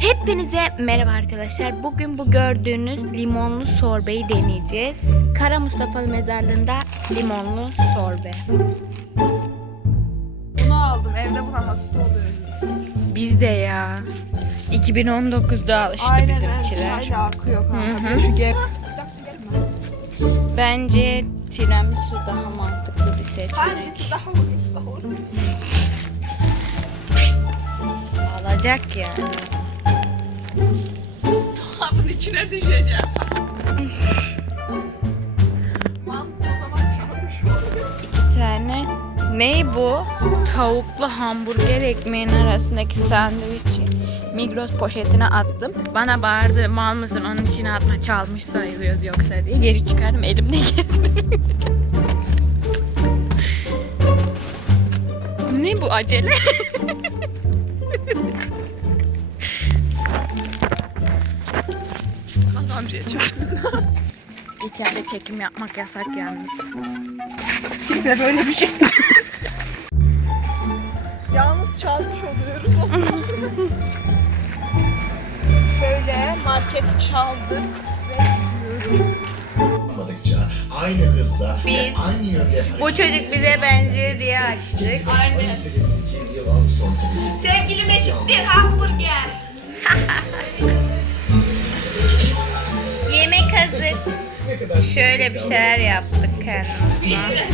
Hepinize merhaba arkadaşlar. Bugün bu gördüğünüz limonlu sorbeyi deneyeceğiz. Kara Mustafalı mezarlığında limonlu sorbe. Bunu aldım. Evde buna hasta oluyoruz biz. De ya. 2019'da alıştı Aynen bizimkiler. çayla akıyor kanka. Şu gel. Bence tiramisu daha mantıklı bir seçenek. Hangisi daha ucuz? Alacak yani. Bunun içine düşeceğim. İki tane. Ney bu? Tavuklu hamburger ekmeğin arasındaki sandviçi. Migros poşetine attım. Bana bağırdı mal mısın onun içine atma çalmış sayılıyoruz yoksa diye. Geri çıkardım elimle gezdim. ne bu acele? Amcaya çok. İçeride çekim yapmak yasak yalnız. Kimse böyle bir şey. Yalnız çalmış oluyoruz. Şöyle marketi çaldık ve gidiyoruz. olmadıkça aynı hızla Biz- ve aynı yönde Bu çocuk bize benziyor diye açtık. Aynen. Sevgili Meşit bir hamburger. Kadar Şöyle bir şeyler yaptık kendimize.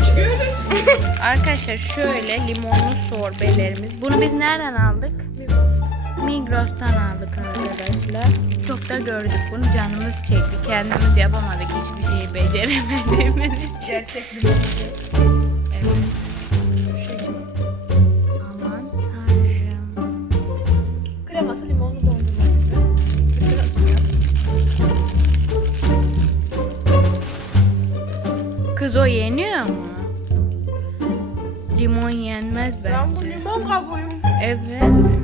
Arkadaşlar şöyle limonlu sorbelerimiz. Bunu biz nereden aldık? Migros'tan aldık arkadaşlar. Çok da gördük bunu canımız çekti. Kendimiz yapamadık hiçbir şeyi beceremediğimiz için. Gerçek bir Kız o yeniyor mu? Limon yenmez Ben bu bence. limon kabuğuyum. Evet.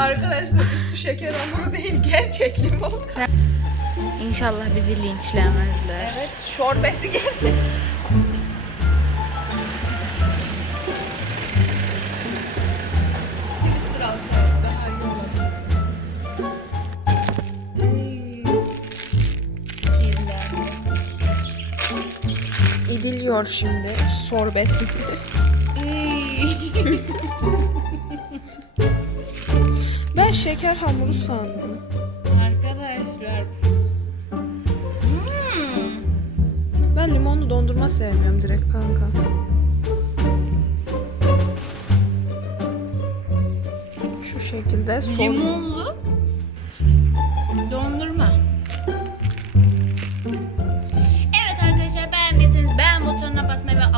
Arkadaşlar üstü şeker hamuru değil gerçek limon. İnşallah bizi linçlemezler. Evet şorbesi gerçek. İdiliyor şimdi sorbesi. ben şeker hamuru sandım. Arkadaşlar. Hmm. Ben limonlu dondurma sevmiyorum direkt kanka. Şu şekilde son. Limonlu